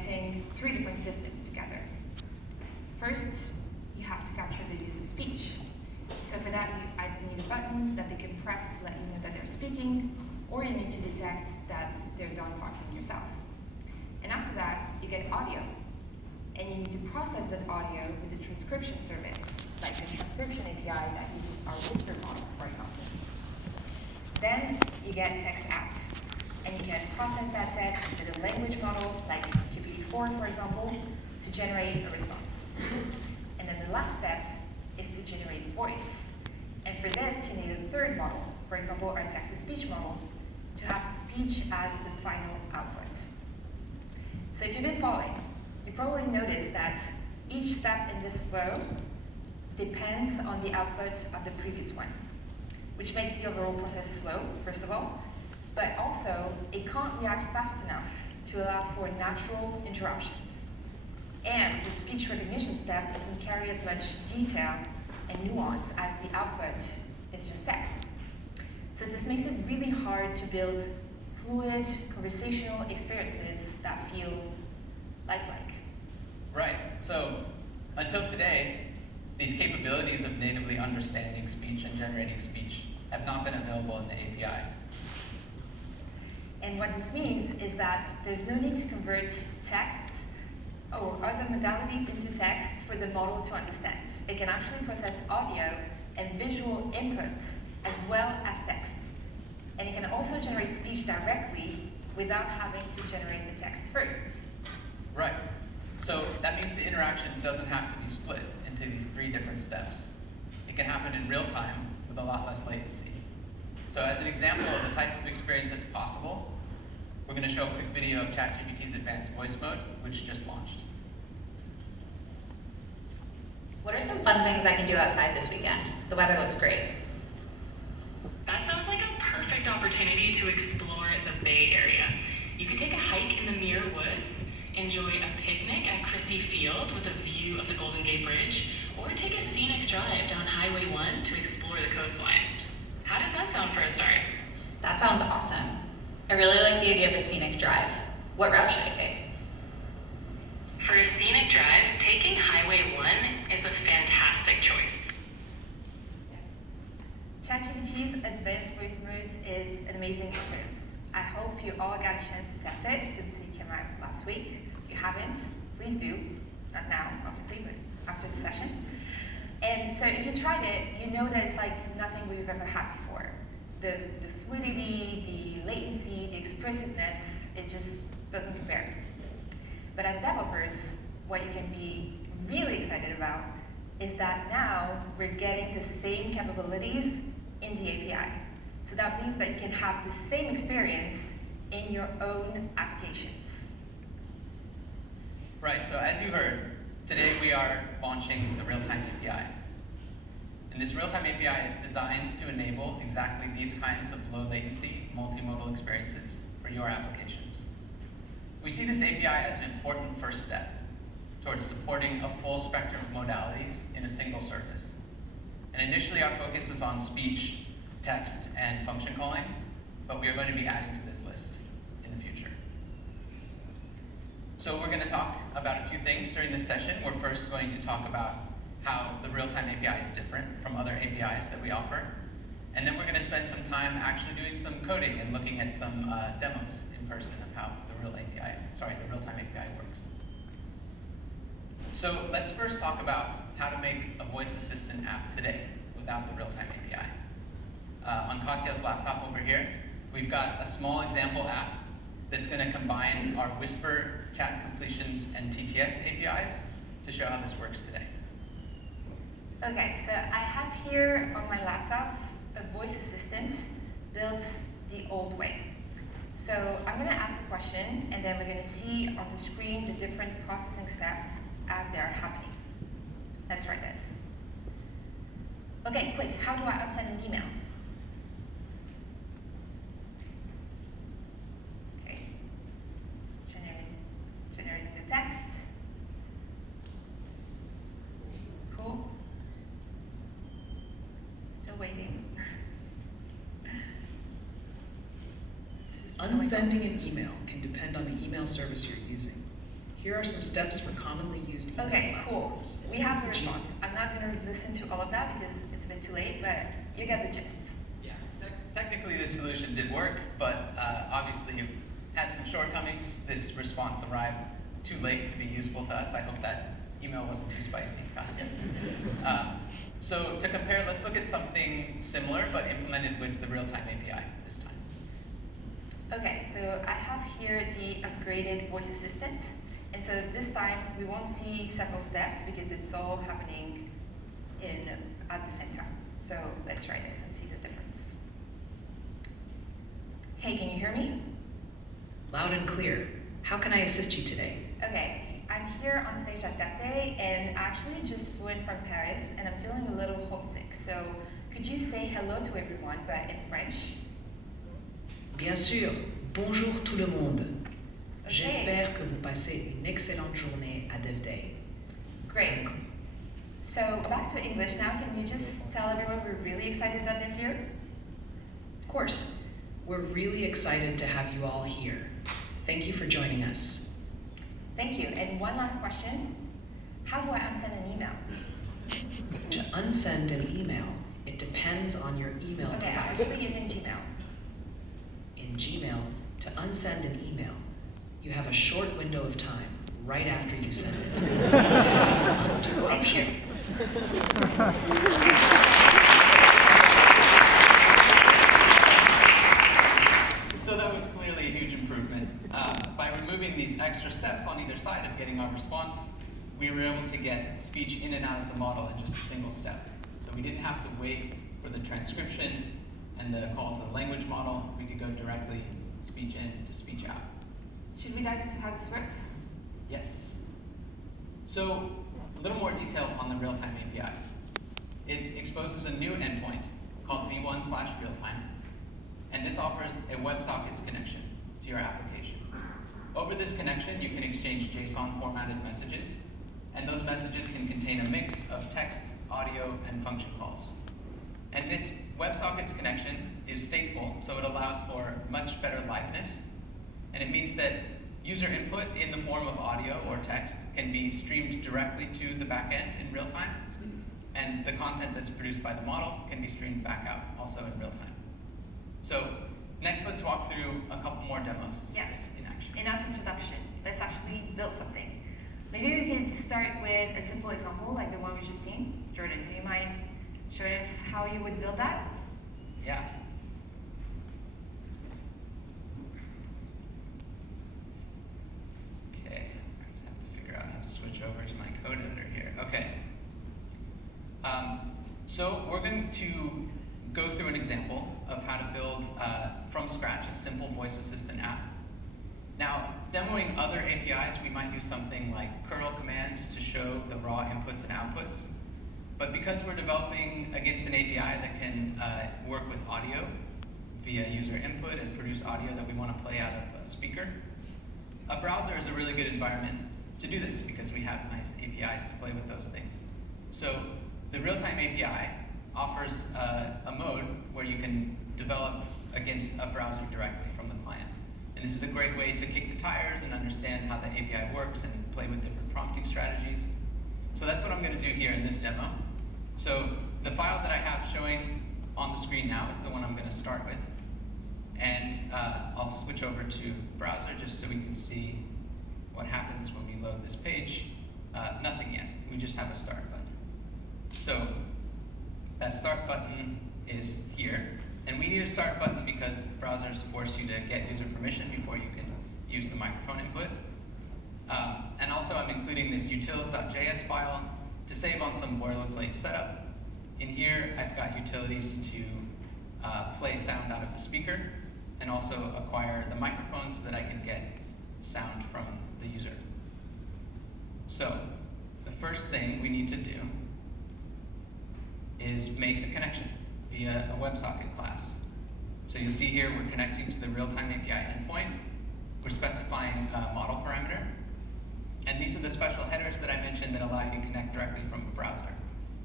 connecting three different systems together. First, you have to capture the user's speech. So for that, you either need a button that they can press to let you know that they're speaking, or you need to detect that they're done talking yourself. And after that, you get audio. And you need to process that audio with the transcription service, like the transcription API that uses our Whisper model, for example. Then you get text out. And you can process that text with a language model, like GPT-4, for example, to generate a response. And then the last step is to generate voice. And for this, you need a third model, for example, our text-to-speech model, to have speech as the final output. So if you've been following, you probably noticed that each step in this flow depends on the output of the previous one, which makes the overall process slow, first of all, but also it can't react fast enough to allow for natural interruptions. And the speech recognition step doesn't carry as much detail and nuance as the output is just text. So this makes it really hard to build fluid, conversational experiences that feel lifelike. Right, so until today, these capabilities of natively understanding speech and generating speech have not been available in the API. And what this means is that there's no need to convert text or other modalities into text for the model to understand. It can actually process audio and visual inputs as well as text. And it can also generate speech directly without having to generate the text first. Right. So that means the interaction doesn't have to be split into these three different steps. It can happen in real time with a lot less latency. So as an example of the type of experience that's possible, we're going to show a quick video of ChatGPT's advanced voice mode, which just launched. What are some fun things I can do outside this weekend? The weather looks great. That sounds like a perfect opportunity to explore the Bay Area. You could take a hike in the Muir Woods, enjoy a picnic at Crissy Field with a view of the Golden Gate Bridge, or take a scenic drive down Highway 1 to explore the coastline. How does that sound for a start? That sounds awesome. I really like the idea of a scenic drive. What route should I take? For a scenic drive, taking Highway 1 is a fantastic choice. ChatGPT's advanced voice mode is an amazing experience. I hope you all got a chance to test it since it came out last week. If you haven't, please do. Not now, obviously, but after the session. And so if you tried it, you know that it's like nothing we've ever had before. The fluidity, the latency, the expressiveness, it just doesn't compare. But as developers, what you can be really excited about is that now we're getting the same capabilities in the API. So that means that you can have the same experience in your own applications. Right, so as you heard, today we are launching the Realtime API. And this Realtime API is designed to enable exactly these kinds of low latency, multimodal experiences for your applications. We see this API as an important first step towards supporting a full spectrum of modalities in a single surface. And initially our focus is on speech, text, and function calling, but we are going to be adding to this list in the future. So we're going to talk about a few things during this session. We're first going to talk about how the Realtime API is different from other APIs that we offer. And then we're going to spend some time actually doing some coding and looking at some demos in person of how the Realtime API works. So let's first talk about how to make a voice assistant app today without the Realtime API. On Katya's laptop over here, we've got a small example app that's going to combine our Whisper, chat completions, and TTS APIs to show how this works today. Okay, so I have here on my laptop a voice assistant built the old way. So I'm going to ask a question, and then we're going to see on the screen the different processing steps as they are happening. Let's try this. Okay, quick, how do I unsend an email? Okay, generating the text. Cool. Still waiting. Unsending an email can depend on the email service you're using. Here are some steps for commonly used email Okay, cool. platforms. We have the response. I'm not going to listen to all of that because it's been too late, but you get the gist. Yeah, technically this solution did work, but obviously it had some shortcomings. This response arrived too late to be useful to us. I hope that email wasn't too spicy. So to compare, let's look at something similar but implemented with the Realtime API this time. Okay, so I have here the upgraded voice assistant. And so this time we won't see several steps because it's all happening at the same time. So let's try this and see the difference. Hey, can you hear me? Loud and clear. How can I assist you today? Okay, I'm here on stage at Dev Day and actually just flew in from Paris and I'm feeling a little homesick. So could you say hello to everyone, but in French? Bien sûr. Bonjour tout le monde. Okay. J'espère que vous passez une excellente journée à Dev Day. Great. So back to English now. Can you just tell everyone we're really excited that they're here? Of course. We're really excited to have you all here. Thank you for joining us. Thank you. And one last question. How do I unsend an email? To unsend an email, it depends on your email Okay, I'm provider. actually using Gmail. In Gmail, to unsend an email, you have a short window of time right after you send it. You see an undo Thank option. you. So that was clearly a huge improvement. By removing these extra steps on either side of getting our response, we were able to get speech in and out of the model in just a single step. So we didn't have to wait for the transcription and the call to the language model. We could go directly speech in to speech out. Should we dive into how this works? Yes. So a little more detail on the Realtime API. It exposes a new endpoint called v1/realtime. And this offers a WebSockets connection to your application. Over this connection, you can exchange JSON formatted messages, and those messages can contain a mix of text, audio, and function calls. And this WebSockets connection is stateful, so it allows for much better liveness, and it means that user input in the form of audio or text can be streamed directly to the backend in real time, and the content that's produced by the model can be streamed back out also in real time. So next, let's walk through a couple more demos to see this in action. Enough introduction. Let's actually build something. Maybe we could start with a simple example like the one we just seen. Jordan, do you mind showing us how you would build that? Yeah. Okay, I just have to figure out how to switch over to my code editor here. Okay. So we're going to go through an example of how to build from scratch a simple voice assistant app. Now, demoing other APIs, we might use something like curl commands to show the raw inputs and outputs. But because we're developing against an API that can work with audio via user input and produce audio that we want to play out of a speaker, a browser is a really good environment to do this because we have nice APIs to play with those things. So the Realtime API offers a mode where you can develop against a browser directly from the client. And this is a great way to kick the tires and understand how the API works and play with different prompting strategies. So that's what I'm going to do here in this demo. So the file that I have showing on the screen now is the one I'm going to start with. And I'll switch over to browser just so we can see what happens when we load this page. Nothing yet. We just have a start button. So that start button is here. And we need a start button because browsers force you to get user permission before you can use the microphone input. And also I'm including this utils.js file to save on some boilerplate setup. In here, I've got utilities to play sound out of the speaker and also acquire the microphone so that I can get sound from the user. So the first thing we need to do is make a connection via a WebSocket class. So you'll see here we're connecting to the Realtime API endpoint. We're specifying a model parameter. And these are the special headers that I mentioned that allow you to connect directly from a browser.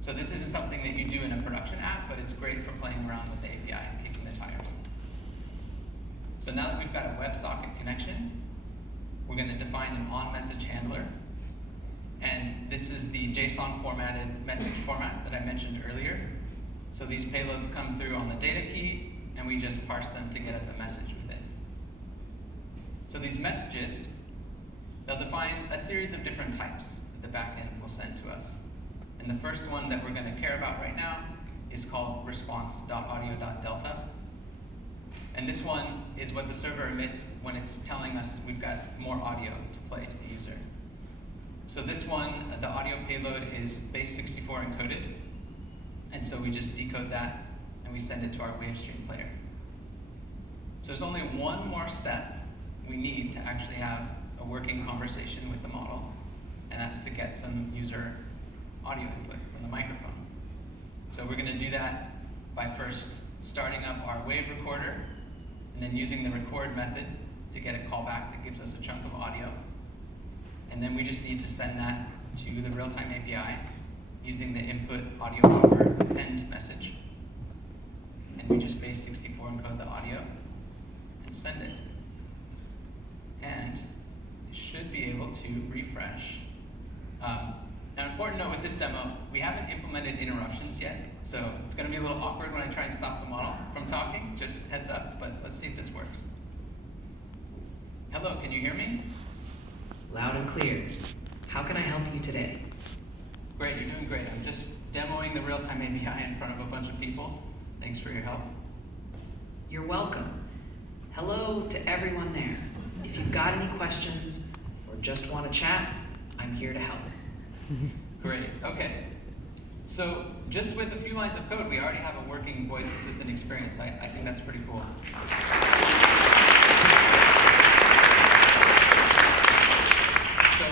So this isn't something that you do in a production app, but it's great for playing around with the API and kicking the tires. So now that we've got a WebSocket connection, we're going to define an on-message handler. And this is the JSON formatted message format that I mentioned earlier. So these payloads come through on the data key, and we just parse them to get at the message within. So these messages, they'll define a series of different types that the backend will send to us. And the first one that we're going to care about right now is called response.audio.delta. And this one is what the server emits when it's telling us we've got more audio to play to the user. So this one, the audio payload is base 64 encoded. And so we just decode that and we send it to our WaveStream player. So there's only one more step we need to actually have a working conversation with the model, and that's to get some user audio input from the microphone. So we're going to do that by first starting up our wave recorder, and then using the record method to get a callback that gives us a chunk of audio. And then we just need to send that to the Realtime API using the input audio buffer append message. And we just base 64 encode the audio and send it. And it should be able to refresh. Now, an important note with this demo, we haven't implemented interruptions yet, so it's going to be a little awkward when I try and stop the model from talking, just heads up, but let's see if this works. Hello, can you hear me? Loud and clear. How can I help you today? Great, you're doing great. I'm just demoing the Realtime API in front of a bunch of people. Thanks for your help. You're welcome. Hello to everyone there. If you've got any questions or just want to chat, I'm here to help. Great, okay. So just with a few lines of code, we already have a working voice assistant experience. I think that's pretty cool. So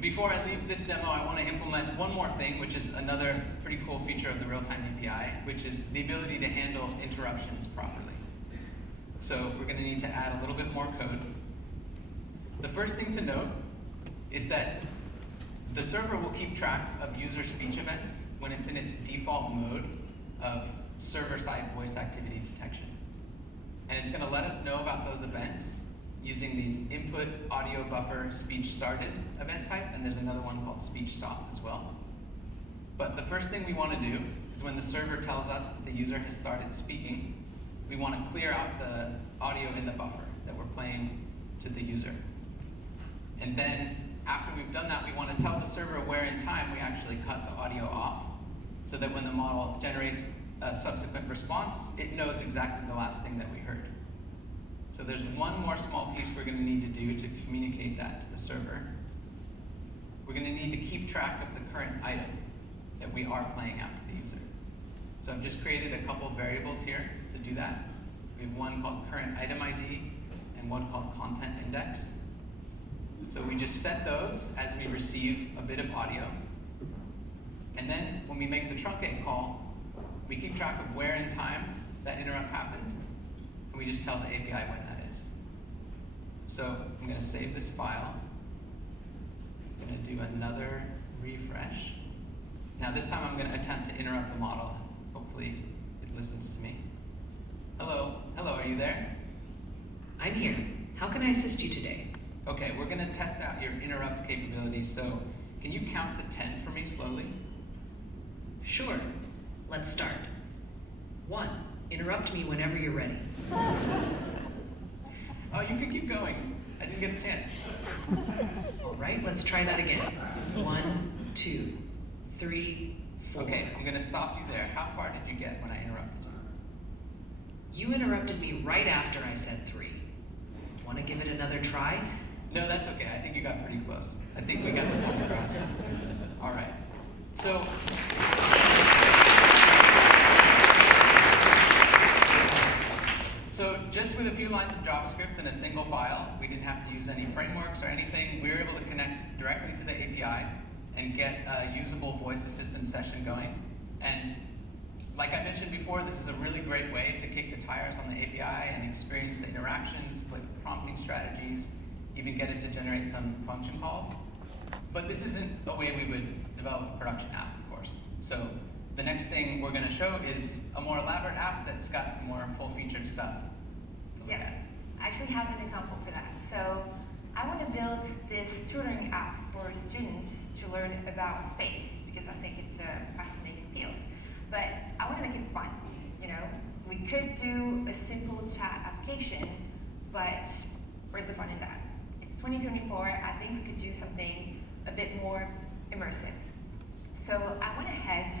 before I leave this demo, I want to implement one more thing, which is another pretty cool feature of the Realtime API, which is the ability to handle interruptions properly. So we're going to need to add a little bit more code. The first thing to note is that the server will keep track of user speech events when it's in its default mode of server-side voice activity detection. And it's going to let us know about those events using these input audio buffer speech started event type, and there's another one called speech stopped as well. But the first thing we want to do is when the server tells us that the user has started speaking, we want to clear out the audio in the buffer that we're playing to the user. And then after we've done that, we want to tell the server where in time we actually cut the audio off, so that when the model generates a subsequent response, it knows exactly the last thing that we heard. So there's one more small piece we're going to need to do to communicate that to the server. We're going to need to keep track of the current item that we are playing out to the user. So I've just created a couple of variables here to do that. We have one called current item ID and one called content index. So we just set those as we receive a bit of audio. And then when we make the truncate call, we keep track of where in time that interrupt happened, and we just tell the API when that is. So I'm going to save this file. I'm going to do another refresh. Now this time I'm going to attempt to interrupt the model. Hopefully it listens to me. Hello, hello, are you there? I'm here. How can I assist you today? Okay, we're going to test out your interrupt capabilities, so can you count to 10 for me slowly? Sure. Let's start. 1. Interrupt me whenever you're ready. Oh, you can keep going. I didn't get a chance. All right, let's try that again. 1, 2, 3, 4. Okay, I'm going to stop you there. How far did you get when I interrupted you? You interrupted me right after I said 3. Want to give it another try? No, that's okay. I think you got pretty close. I think we got the point across. All right. So just with a few lines of JavaScript and a single file, we didn't have to use any frameworks or anything. We were able to connect directly to the API and get a usable voice assistant session going. And like I mentioned before, this is a really great way to kick the tires on the API and experience the interactions, put prompting strategies, even get it to generate some function calls. But this isn't a way we would develop a production app, of course. So the next thing we're going to show is a more elaborate app that's got some more full-featured stuff. Yeah, I actually have an example for that. So I want to build this tutoring app for students to learn about space because I think it's a fascinating field. But I want to make it fun, you know? We could do a simple chat application, but where's the fun in that? It's 2024, I think we could do something a bit more immersive. So I went ahead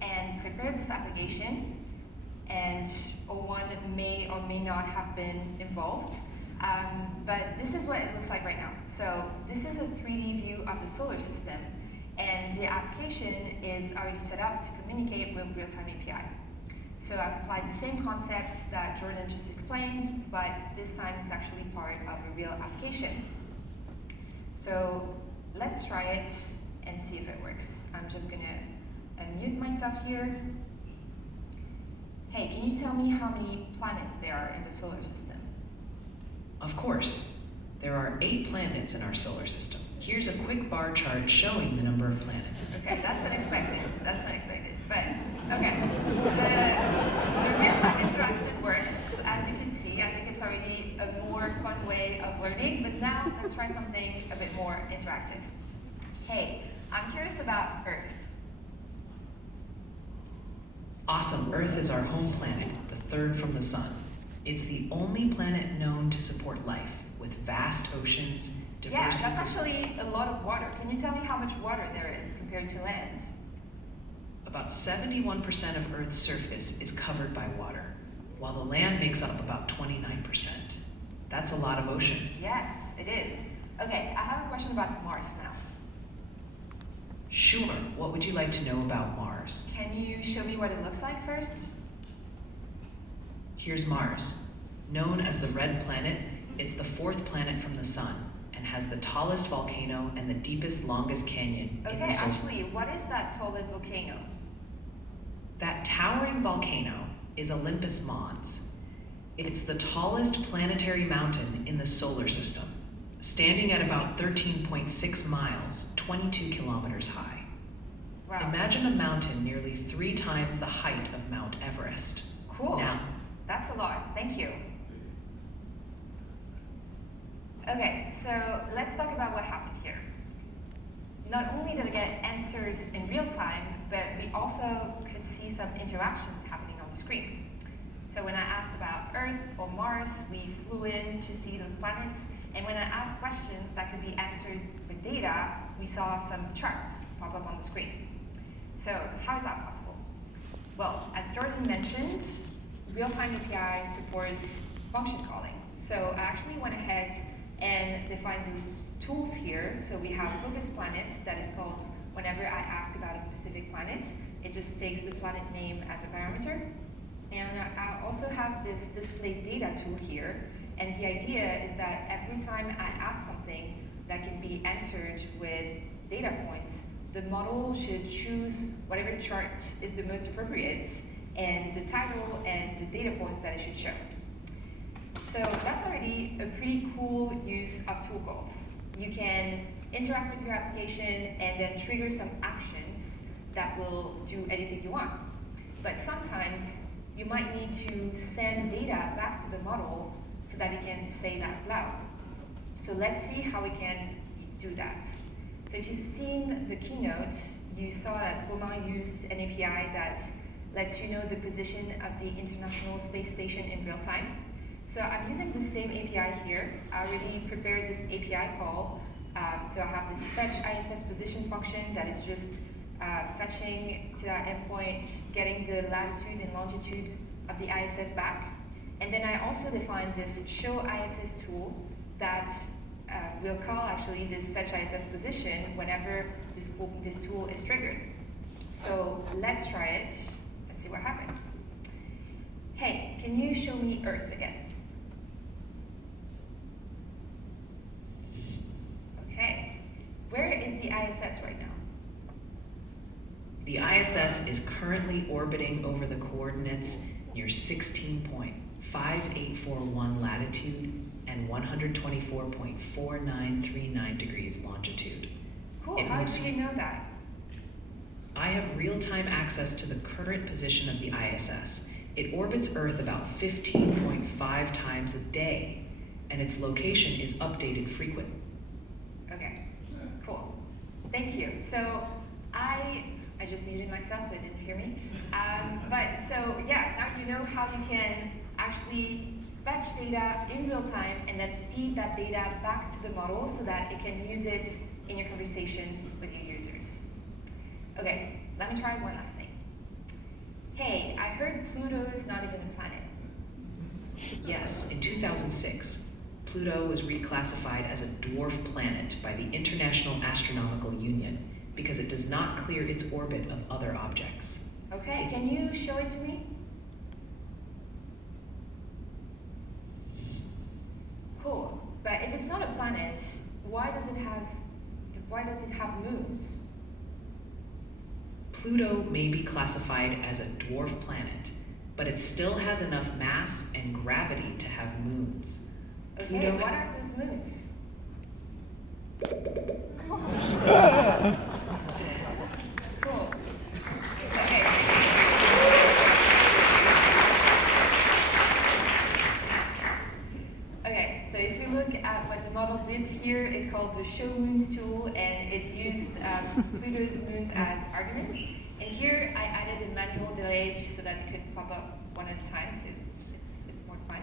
and prepared this application, and O1 may or may not have been involved. But this is what it looks like right now. So this is a 3D view of the solar system, and the application is already set up to communicate with Realtime API. So I've applied the same concepts that Jordan just explained, but this time it's actually part of a real application. So let's try it and see if it works. I'm just gonna unmute myself here. Hey, can you tell me how many planets there are in the solar system? Of course, there are 8 planets in our solar system. Here's a quick bar chart showing the number of planets. Okay, that's unexpected. That's unexpected. But okay, the real-time interaction works. As you can see, I think it's already a more fun way of learning. But now let's try something a bit more interactive. Hey, I'm curious about Earth. Awesome, Earth is our home planet, the 3rd from the sun. It's the only planet known to support life, with vast oceans, diverse... Yeah, that's actually a lot of water. Can you tell me how much water there is compared to land? About 71% of Earth's surface is covered by water, while the land makes up about 29%. That's a lot of ocean. Yes, it is. Okay, I have a question about Mars now. Sure, what would you like to know about Mars? Can you show me what it looks like first? Here's Mars. Known as the Red Planet, it's the 4th planet from the sun and has the tallest volcano and the deepest, longest canyon in Okay, the solar. actually, what is that tallest volcano? That towering volcano is Olympus Mons. It's the tallest planetary mountain in the solar system, standing at about 13.6 miles, 22 kilometers high. Wow. Imagine a mountain nearly 3 times the height of Mount Everest. Cool. Now, that's a lot. Thank you. Okay, so let's talk about what happened here. Not only did I get answers in real time, but we also could see some interactions happening on the screen. So when I asked about Earth or Mars, we flew in to see those planets. And when I asked questions that could be answered with data, we saw some charts pop up on the screen. So how is that possible? Well, as Jordan mentioned, Realtime API supports function calling. So I actually went ahead and defined those tools here. So we have focus planet that is called whenever I ask about a specific planet, it just takes the planet name as a parameter. And I also have this display data tool here. And the idea is that every time I ask something that can be answered with data points, the model should choose whatever chart is the most appropriate and the title and the data points that it should show. So that's already a pretty cool use of tool calls. You can interact with your application and then trigger some actions that will do anything you want. But sometimes you might need to send data back to the model so that it can say it out loud. So let's see how we can do that. So if you've seen the keynote, you saw that Romain used an API that lets you know the position of the International Space Station in real time. So I'm using the same API here. I already prepared this API call. So I have this fetch ISS position function that is just fetching to that endpoint, getting the latitude and longitude of the ISS back. And then I also defined this show ISS tool that will call actually this fetch ISS position whenever this tool is triggered. So let's try it and see what happens. Hey, can you show me Earth again? Okay, where is the ISS right now? The ISS is currently orbiting over the coordinates near 16.5841 latitude and 124.4939 degrees longitude. Cool, how did you know that? I have real-time access to the current position of the ISS. It orbits Earth about 15.5 times a day. and its location is updated frequently. Okay, cool. Thank you. So I just muted myself so it didn't hear me. But so yeah, now you know how you can actually fetch data in real time and then feed that data back to the model so that it can use it in your conversations with your users. Okay, let me try one last thing. Hey, I heard Pluto's not even a planet. Yes, in 2006, Pluto was reclassified as a dwarf planet by the International Astronomical Union because it does not clear its orbit of other objects. Okay, can you show it to me? Cool, but if it's not a planet, why does it have moons? Pluto may be classified as a dwarf planet, but it still has enough mass and gravity to have moons. Okay, Pluto what are those moons? Cool. Okay. Okay, so if we look at what the model did here, it called the show moons tool, and it used Pluto's moons as arguments. And here I added a manual delay so that it could pop up one at a time because it's more fun.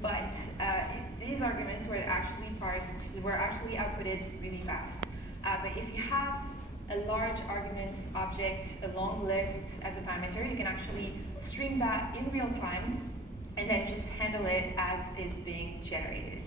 But these arguments were actually outputted really fast. But if you have a large arguments object, a long list as a parameter, you can actually stream that in real time and then just handle it as it's being generated.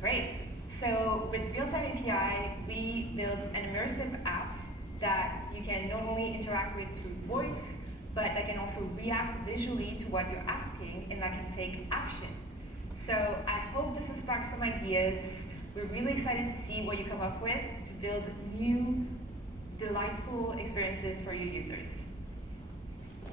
Great. So with Realtime API, we built an immersive app that you can not only interact with through voice, but that can also react visually to what you're asking and that can take action. So I hope this has sparked some ideas. We're really excited to see what you come up with to build new, delightful experiences for your users.